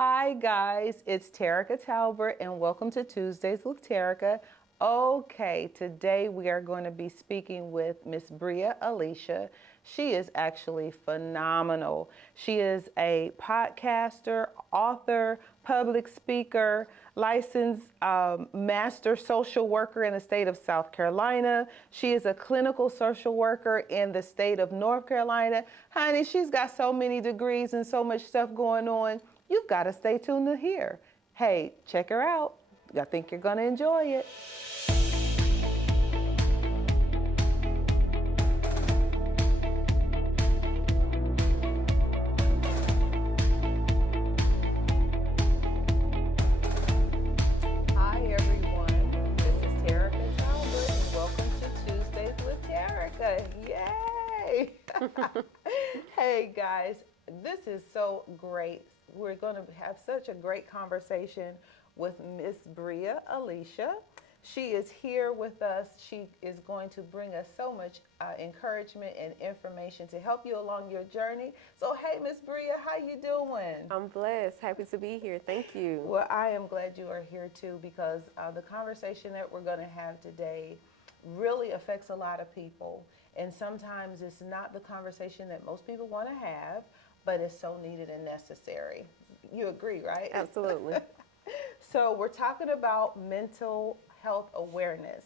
Hi guys, it's Terica Talbert and welcome to Tuesdays with Terica. Okay, today we are going to be speaking with Ms Bria Aleisha. She is actually phenomenal. She is a podcaster, author, public speaker, licensed master social worker in the state of South Carolina. She is a clinical social worker in the state of North Carolina. Honey, she's got so many degrees and so much stuff going on. You've got to stay tuned to hear. Hey, check her out. I think you're going to enjoy it. Hi, everyone. This is Terica Talbert, and welcome to Tuesdays with Terica. Yay! Hey, guys, this is so great. We're going to have such a great conversation with Ms Bria Aleisha. She is here with us. She is going to bring us so much encouragement and information to help you along your journey. So, hey, Ms Bria, how you doing? I'm blessed. Happy to be here. Thank you. Well, I am glad you are here too because the conversation that we're going to have today really affects a lot of people. And sometimes it's not the conversation that most people want to have, but it's so needed and necessary. You agree, right? Absolutely. So we're talking about mental health awareness.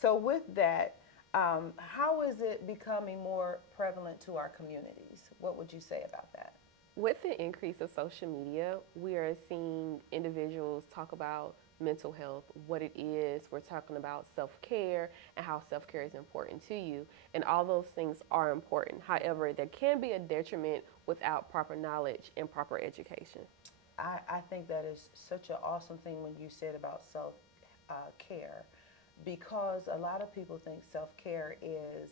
So with that, how is it becoming more prevalent to our communities? What would you say about that? With the increase of social media, we are seeing individuals talk about mental health, what it is. We're talking about self-care and how self-care is important to you. And all those things are important. However, there can be a detriment without proper knowledge and proper education. I think that is such an awesome thing when you said about self-care because a lot of people think self-care is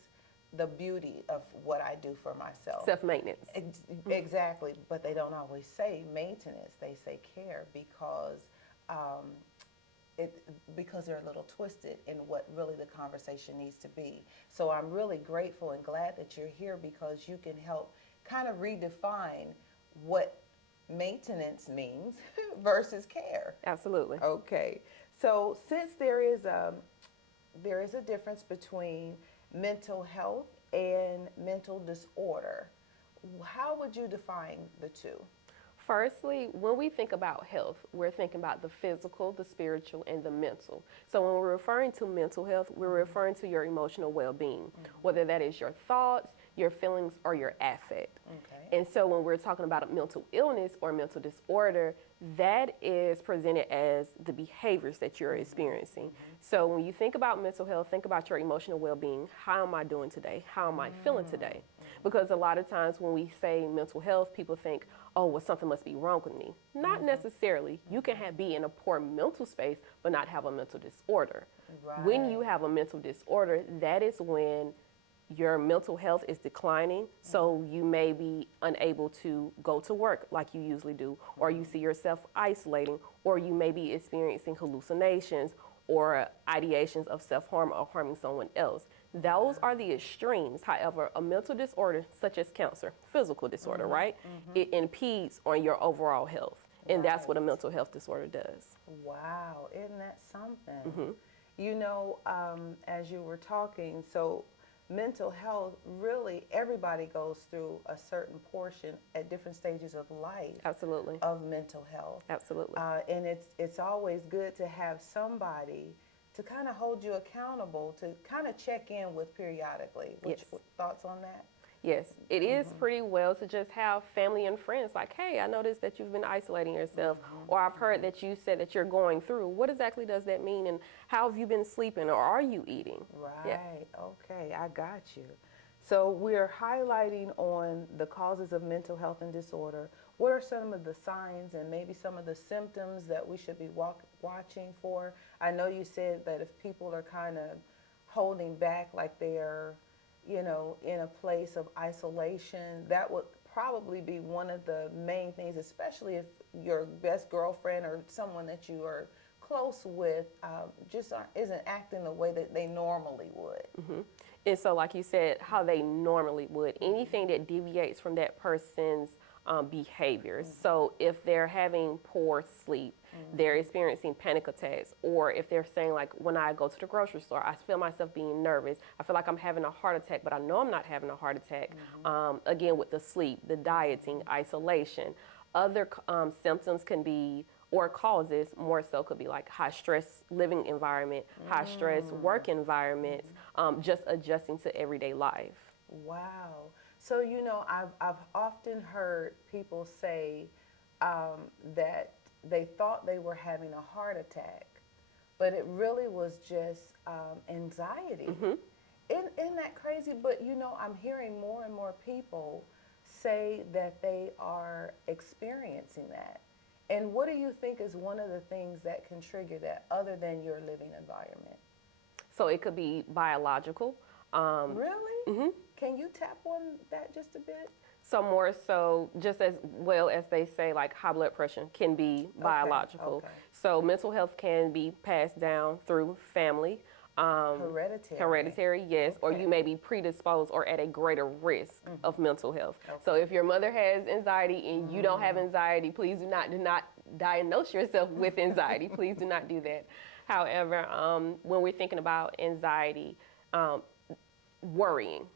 the beauty of what I do for myself. Self-maintenance. Exactly, but they don't always say maintenance. They say care um, because they're a little twisted in what really the conversation needs to be. So I'm really grateful and glad that you're here because you can help kind of redefine what maintenance means versus care. Absolutely. Okay. So since there is a difference between mental health and mental disorder, how would you define the two? Firstly, when we think about health, we're thinking about the physical, the spiritual, and the mental. So when we're referring to mental health, we're referring to your emotional well-being, whether that is your thoughts, your feelings, or your affect. Okay. And so when we're talking about a mental illness or mental disorder, that is presented as the behaviors that you're experiencing. So when you think about mental health, think about your emotional well-being. How am I doing today? How am I feeling today? Because a lot of times when we say mental health, people think, oh, well, something must be wrong with me. Not necessarily. You can be in a poor mental space, but not have a mental disorder. Right. When you have a mental disorder, that is when your mental health is declining, so you may be unable to go to work like you usually do, or you see yourself isolating, or you may be experiencing hallucinations or ideations of self-harm or harming someone else. Those are the extremes. However, a mental disorder, such as cancer, physical disorder, right? It impedes on your overall health. And that's what a mental health disorder does. Wow, isn't that something? You know, as you were talking, so mental health, really everybody goes through a certain portion at different stages of life. Absolutely. Of mental health. Absolutely. And it's always good to have somebody to kind of hold you accountable, to kind of check in with periodically. Yes. Thoughts on that? Yes, it is pretty well to just have family and friends like, hey, I noticed that you've been isolating yourself, or I've heard that you said that you're going through. What exactly does that mean, and how have you been sleeping, or are you eating? Right, Yeah. Okay, I got you. So we're highlighting on the causes of mental health and disorder. What are some of the signs and maybe some of the symptoms that we should be watching for? I know you said that if people are kind of holding back like they're in a place of isolation, that would probably be one of the main things, especially if your best girlfriend or someone that you are close with isn't acting the way that they normally would. And so, like you said, how they normally would. Anything that deviates from that person's behaviors. So if they're having poor sleep, they're experiencing panic attacks, or if they're saying like, when I go to the grocery store, I feel myself being nervous, I feel like I'm having a heart attack, but I know I'm not having a heart attack. Again, with the sleep, the dieting, isolation. Other symptoms can be, or causes more so, could be like high stress living environment, high stress work environments, just adjusting to everyday life. Wow. So, I've often heard people say that they thought they were having a heart attack, but it really was just anxiety. Isn't that crazy? But, I'm hearing more and more people say that they are experiencing that. And what do you think is one of the things that can trigger that other than your living environment? So it could be biological. Really? Can you tap on that just a bit? So more so, just as well as they say, like high blood pressure can be biological. Okay. So mental health can be passed down through family. Hereditary, yes, or you may be predisposed or at a greater risk of mental health. So if your mother has anxiety and you don't have anxiety, please do not diagnose yourself with anxiety. Please do not do that. However, when we're thinking about anxiety, worrying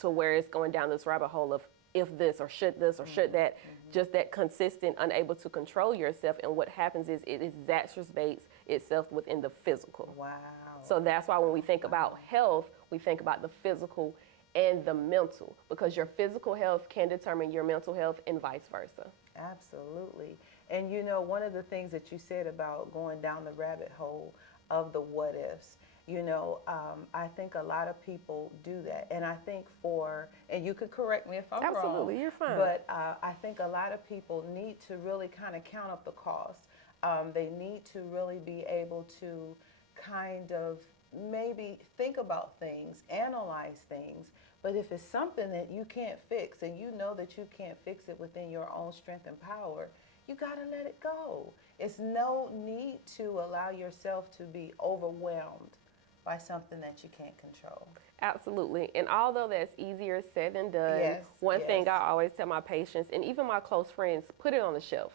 to where it's going down this rabbit hole of if this or should that, just that consistent, unable to control yourself. And what happens is it exacerbates itself within the physical. Wow. So that's why when we think about health, we think about the physical and the mental, because your physical health can determine your mental health and vice versa. Absolutely. And one of the things that you said about going down the rabbit hole of the what ifs, I think a lot of people do that. And I think and you could correct me if I'm wrong. Absolutely, you're fine. But I think a lot of people need to really kind of count up the costs. They need to really be able to kind of maybe think about things, analyze things. But if it's something that you can't fix and you know that you can't fix it within your own strength and power, you got to let it go. It's no need to allow yourself to be overwhelmed by something that you can't control. Absolutely. And although that's easier said than done, Yes, one yes. thing I always tell my patients and even my close friends, put it on the shelf.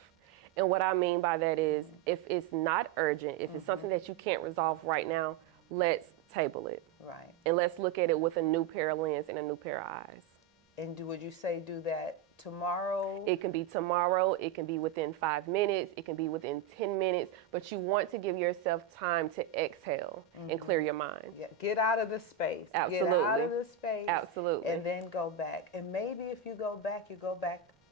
And what I mean by that is if it's not urgent, if it's something that you can't resolve right now, let's table it. Right. And let's look at it with a new pair of lens and a new pair of eyes. And would you say do that tomorrow? It can be tomorrow, it can be within 5 minutes, it can be within 10 minutes, but you want to give yourself time to exhale and clear your mind. Yeah, get out of the space. Absolutely. Get out of the space. Absolutely. And then go back. And maybe if you go back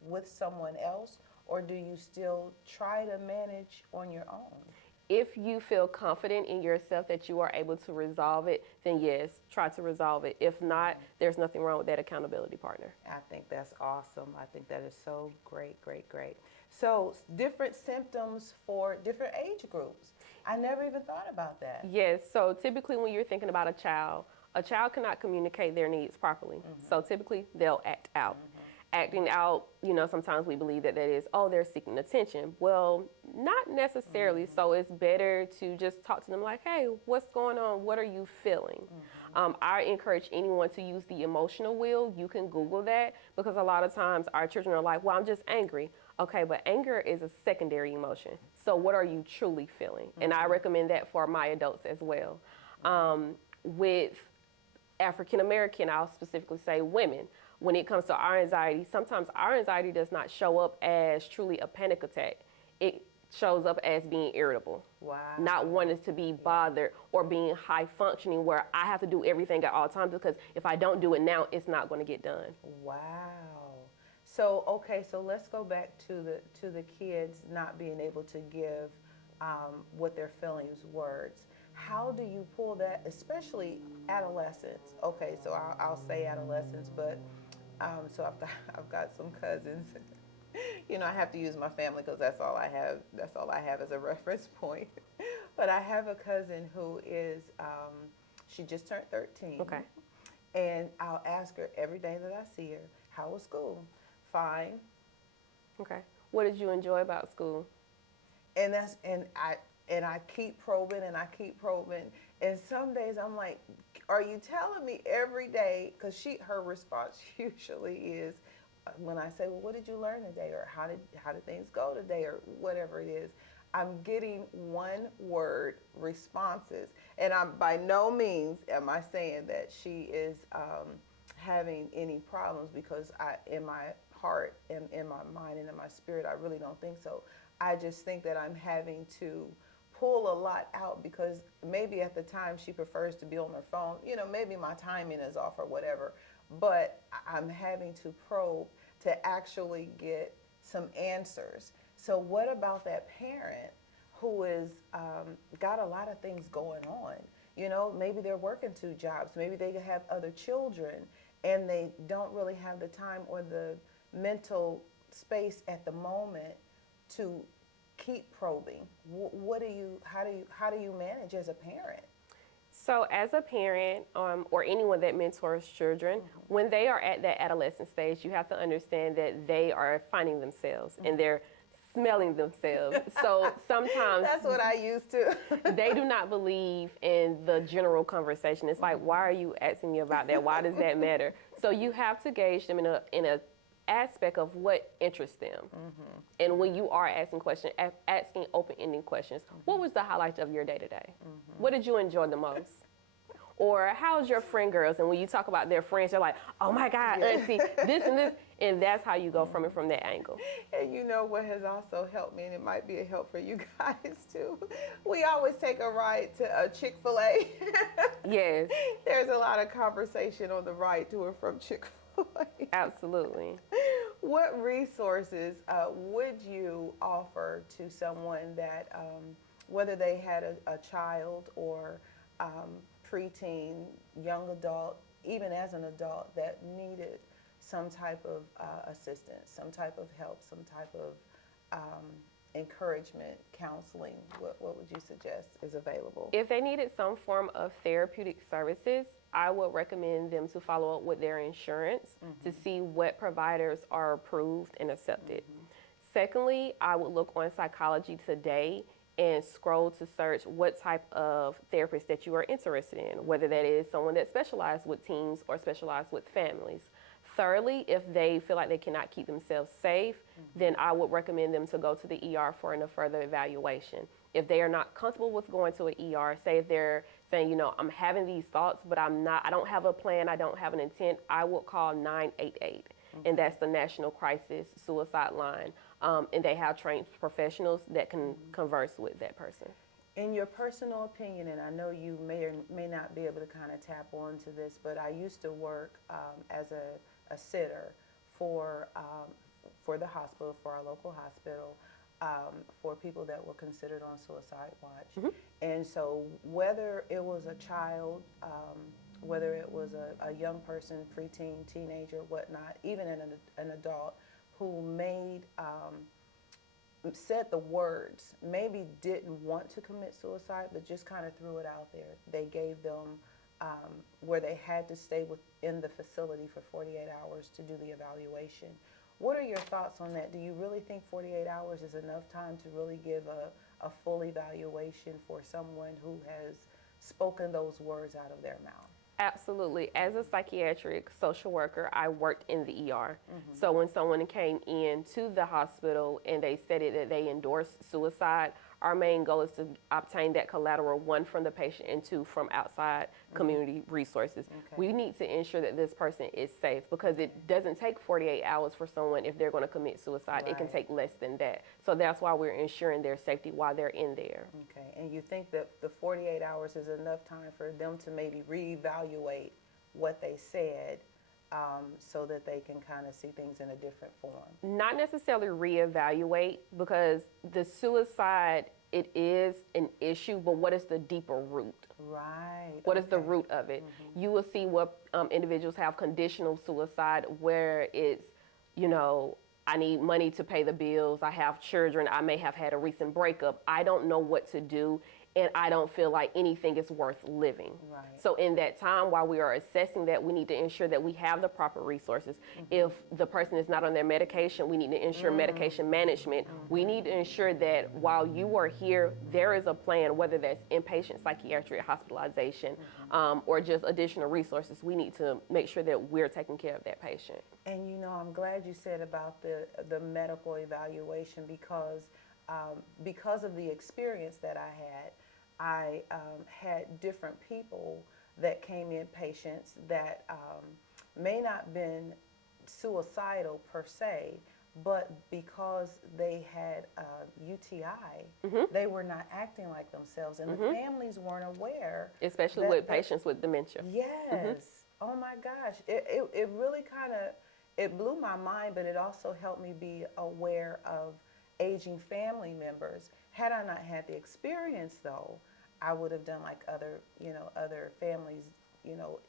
with someone else, or do you still try to manage on your own? If you feel confident in yourself that you are able to resolve it, then yes, try to resolve it. If not, there's nothing wrong with that accountability partner. I think that's awesome. I think that is so great, great, great. So different symptoms for different age groups. I never even thought about that. Yes, so typically when you're thinking about a child cannot communicate their needs properly. So typically they'll act out. Acting out, sometimes we believe that is, they're seeking attention. Well, not necessarily. So it's better to just talk to them like, hey, what's going on? What are you feeling? I encourage anyone to use the emotional wheel. You can Google that because a lot of times our children are like, well, I'm just angry. Okay, but anger is a secondary emotion. So what are you truly feeling? And I recommend that for my adults as well. With African American, I'll specifically say women. When it comes to our anxiety, sometimes our anxiety does not show up as truly a panic attack. It shows up as being irritable. Wow. Not wanting to be bothered or being high functioning where I have to do everything at all times because if I don't do it now, it's not going to get done. Wow. So, okay, so let's go back to the kids not being able to give what they're feeling is words. How do you pull that, especially adolescents? Okay, so I'll say adolescents, but so I've got some cousins. I have to use my family because that's all I have. That's all I have as a reference point. But I have a cousin who is, she just turned 13. Okay. And I'll ask her every day that I see her, how was school? Fine. Okay. What did you enjoy about school? And I keep probing and I keep probing. And some days I'm like, are you telling me every day? Because her response usually is, when I say, well, what did you learn today, or how did things go today, or whatever it is, I'm getting one word responses, and I'm by no means am I saying that she is having any problems, because in my heart, in my mind, and in my spirit, I really don't think so. I just think that I'm having to pull a lot out, because maybe at the time she prefers to be on her phone. Maybe my timing is off or whatever, but I'm having to probe to actually get some answers. So what about that parent who is got a lot of things going on? Maybe they're working two jobs, maybe they have other children, and they don't really have the time or the mental space at the moment to keep probing. How do you manage as a parent? So as a parent, or anyone that mentors children, when they are at that adolescent stage, you have to understand that they are finding themselves and they're smelling themselves. So sometimes That's what I used to. they do not believe in the general conversation. It's like, why are you asking me about that? Why does that matter? So you have to gauge them in a aspect of what interests them. And when you are asking questions, asking open-ended questions, what was the highlight of your day today? What did you enjoy the most? Or how's your friend girls? And when you talk about their friends, they're like, oh my God, auntie, this and this. And that's how you go from it from that angle. And what has also helped me, and it might be a help for you guys too, we always take a ride to a Chick-fil-A. Yes. There's a lot of conversation on the ride to and from Chick-fil-A. Absolutely. What resources would you offer to someone that, whether they had a child or preteen, young adult, even as an adult, that needed some type of assistance, some type of help, some type of encouragement, counseling? What would you suggest is available? If they needed some form of therapeutic services, I would recommend them to follow up with their insurance to see what providers are approved and accepted. Secondly, I would look on Psychology Today and scroll to search what type of therapist that you are interested in, whether that is someone that specializes with teens or specializes with families. Thirdly, if they feel like they cannot keep themselves safe, then I would recommend them to go to the ER for a further evaluation. If they are not comfortable with going to an ER, say if they're saying, I'm having these thoughts, but I don't have a plan, I don't have an intent, I would call 988. And that's the National Crisis Suicide Line. And they have trained professionals that can converse with that person. In your personal opinion, and I know you may or may not be able to kind of tap onto this, but I used to work as a sitter for the hospital, for our local hospital, for people that were considered on suicide watch. And so whether it was a child, whether it was a young person, preteen, teenager, whatnot, even an adult who said the words, maybe didn't want to commit suicide, but just kind of threw it out there. They gave them where they had to stay within the facility for 48 hours to do the evaluation. What are your thoughts on that? Do you really think 48 hours is enough time to really give a full evaluation for someone who has spoken those words out of their mouth? Absolutely. As a psychiatric social worker, I worked in the ER. So when someone came in to the hospital and they stated that they endorsed suicide, our main goal is to obtain that collateral, one, from the patient, and two, from outside community resources. We need to ensure that this person is safe, because it doesn't take 48 hours for someone if they're going to commit suicide. It can take less than that. So that's why we're ensuring their safety while they're in there. Okay, and you think that the 48 hours is enough time for them to maybe reevaluate what they said, so that they can kind of see things in a different form? Not necessarily reevaluate, because the suicide, it is an issue, but what is the deeper root? Right. What is the root of it? You will see what individuals have conditional suicide, where it's, I need money to pay the bills, I have children, I may have had a recent breakup, I don't know what to do. and I don't feel like anything is worth living. Right. So in that time, while we are assessing that, we need to ensure that we have the proper resources. If the person is not on their medication, we need to ensure medication management. We need to ensure that while you are here, there is a plan, whether that's inpatient psychiatric hospitalization or just additional resources. We need to make sure that we're taking care of that patient. And you know, I'm glad you said about the medical evaluation because of the experience that I had different people that came in, patients that may not been suicidal per se, but because they had UTI, they were not acting like themselves, and the families weren't aware. Especially with patients with dementia. Yes. Oh my gosh. It really kind of, it blew my mind, but it also helped me be aware of aging family members. Had I not had the experience though, I would have done like other families,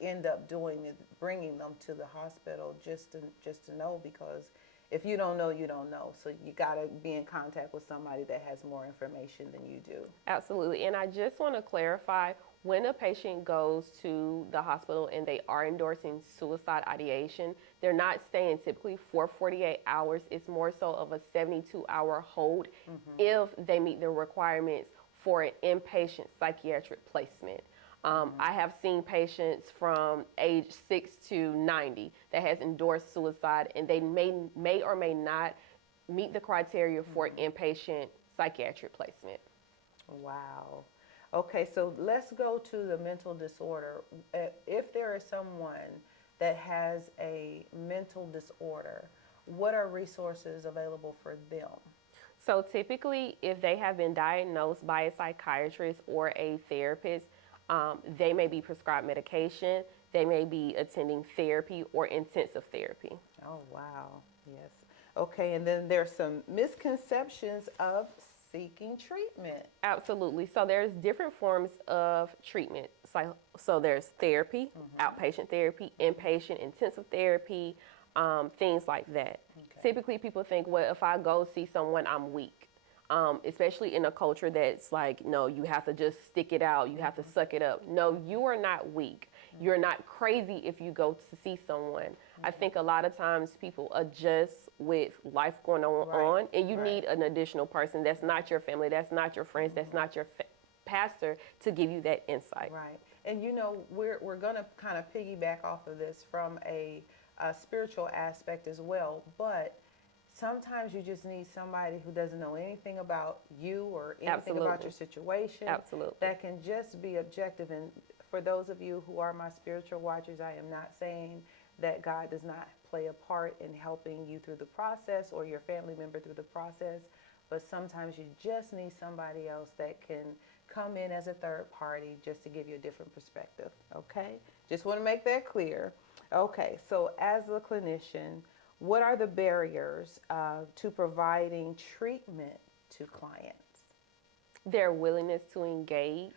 end up doing it, bringing them to the hospital just to know, because if you don't know, you don't know. So you got to be in contact with somebody that has more information than you do. Absolutely. And I just want to clarify, when a patient goes to the hospital and they are endorsing suicide ideation, they're not staying typically for 48 hours. It's more so of a 72-hour hold if they meet the requirements for an inpatient psychiatric placement. I have seen patients from age 6 to 90 that has endorsed suicide, and they may or may not meet the criteria for inpatient psychiatric placement. Wow. Okay, so let's go to the mental disorder. If there is someone that has a mental disorder, what are resources available for them? So typically, if they have been diagnosed by a psychiatrist or a therapist, they may be prescribed medication, they may be attending therapy or intensive therapy. Oh, wow. Yes. Okay, and then there's some misconceptions of seeking treatment. Absolutely. So there's different forms of treatment. So there's therapy, outpatient therapy, inpatient, intensive therapy, things like that. Okay. Typically, people think, well, if I go see someone, I'm weak. Especially in a culture that's like, no, you have to just stick it out. You have to suck it up. No, you are not weak. You're not crazy if you go to see someone. I think a lot of times people adjust with life going on, and you need an additional person that's not your family, that's not your friends, that's not your pastor to give you that insight. Right. And we're going to kind of piggyback off of this from a spiritual aspect as well, but sometimes you just need somebody who doesn't know anything about you or anything about your situation. Absolutely. That can just be objective. And for those of you who are my spiritual watchers, I am not saying that God does not play a part in helping you through the process or your family member through the process, but sometimes you just need somebody else that can come in as a third party just to give you a different perspective, okay? Just want to make that clear. Okay, so as a clinician, what are the barriers to providing treatment to clients? Their willingness to engage.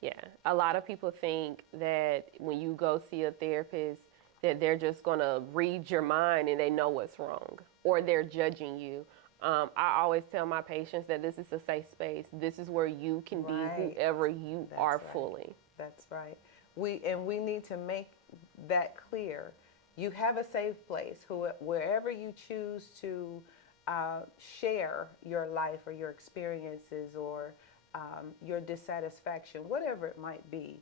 Yeah, a lot of people think that when you go see a therapist, that they're just going to read your mind and they know what's wrong, or they're judging you. I always tell my patients that this is a safe space. This is where you can be whoever you are fully. That's right. We need to make that clear. You have a safe place wherever you choose to share your life or your experiences or your dissatisfaction, whatever it might be.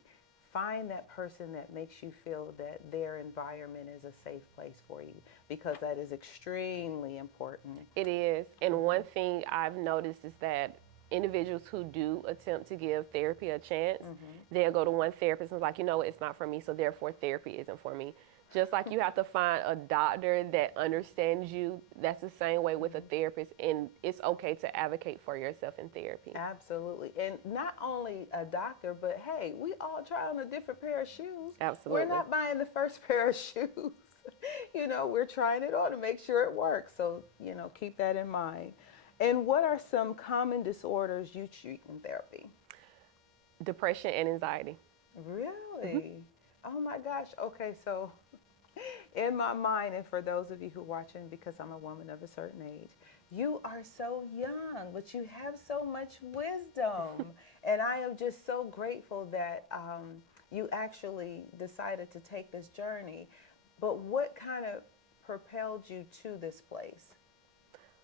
Find that person that makes you feel that their environment is a safe place for you, because that is extremely important. It is. And one thing I've noticed is that individuals who do attempt to give therapy a chance, they'll go to one therapist and it's like, it's not for me, so therefore therapy isn't for me. Just like you have to find a doctor that understands you, that's the same way with a therapist, and it's okay to advocate for yourself in therapy. Absolutely. And not only a doctor, but hey, we all try on a different pair of shoes. Absolutely. We're not buying the first pair of shoes. We're trying it on to make sure it works. So, keep that in mind. And what are some common disorders you treat in therapy? Depression and anxiety. Really? Oh my gosh. Okay, so in my mind, and for those of you who are watching, because I'm a woman of a certain age, You are so young, but you have so much wisdom. And I am just so grateful that you actually decided to take this journey. But what kind of propelled you to this place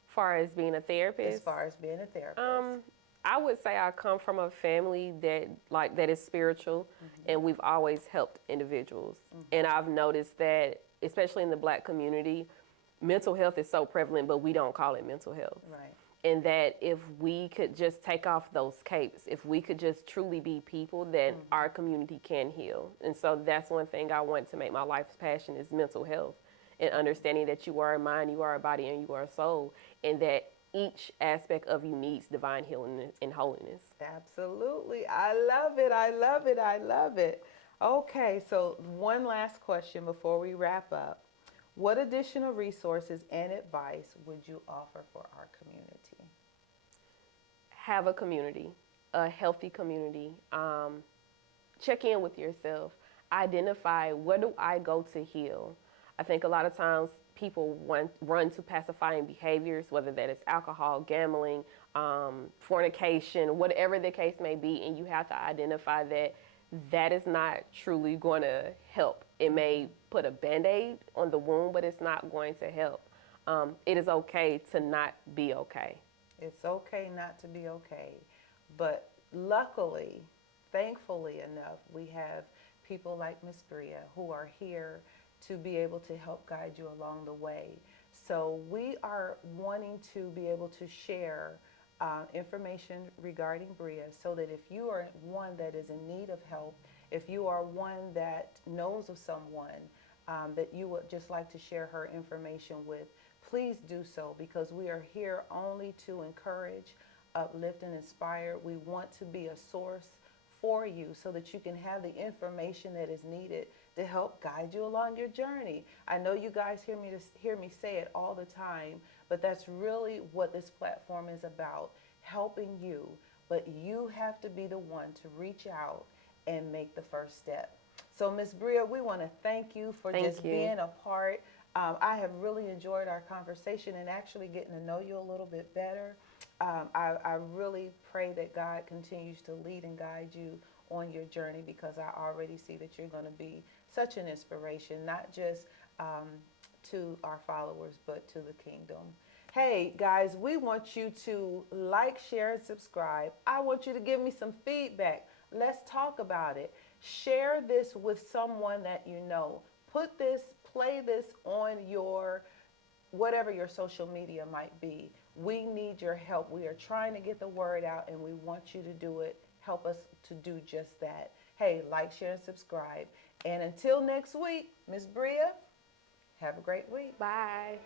Far as being a as therapist, far as being a therapist? um, I would say I come from a family that is spiritual, and we've always helped individuals. And I've noticed that, especially in the Black community, mental health is so prevalent, but we don't call it mental health. Right. And that if we could just take off those capes, if we could just truly be people, then our community can heal. And so that's one thing I want to make my life's passion is mental health, and understanding that you are a mind, you are a body, and you are a soul, and that each aspect of you needs divine healing and holiness. Absolutely. I love it. I love it. I love it. Okay, so one last question before we wrap up. What additional resources and advice would you offer for our community? Have a community, a healthy community. Check in with yourself. Identify, where do I go to heal? I think a lot of times people run to pacifying behaviors, whether that is alcohol, gambling, fornication, whatever the case may be, and you have to identify that that is not truly going to help. It may put a band-aid on the wound, but it's not going to help. It is okay to not be okay. It's okay not to be okay. But luckily, thankfully enough, we have people like Ms. Bria who are here to be able to help guide you along the way. So we are wanting to be able to share information regarding Bria so that if you are one that is in need of help, if you are one that knows of someone that you would just like to share her information with, please do so because we are here only to encourage, uplift, and inspire. We want to be a source for you so that you can have the information that is needed to help guide you along your journey. I know you guys hear me say it all the time, but that's really what this platform is about, helping you. But you have to be the one to reach out and make the first step. So, Ms. Bria, we want to thank you for Thank just you. being a part. I have really enjoyed our conversation and actually getting to know you a little bit better. I really pray that God continues to lead and guide you on your journey because I already see that you're going to be such an inspiration, not just to our followers, but to the kingdom. Hey guys, we want you to like, share, and subscribe. I want you to give me some feedback. Let's talk about it. Share this with someone that you know. Play this on your whatever your social media might be. We need your help. We are trying to get the word out and we want you to do it. Help us to do just that. Hey, like, share, and subscribe. And until next week, Ms. Bria, have a great week. Bye.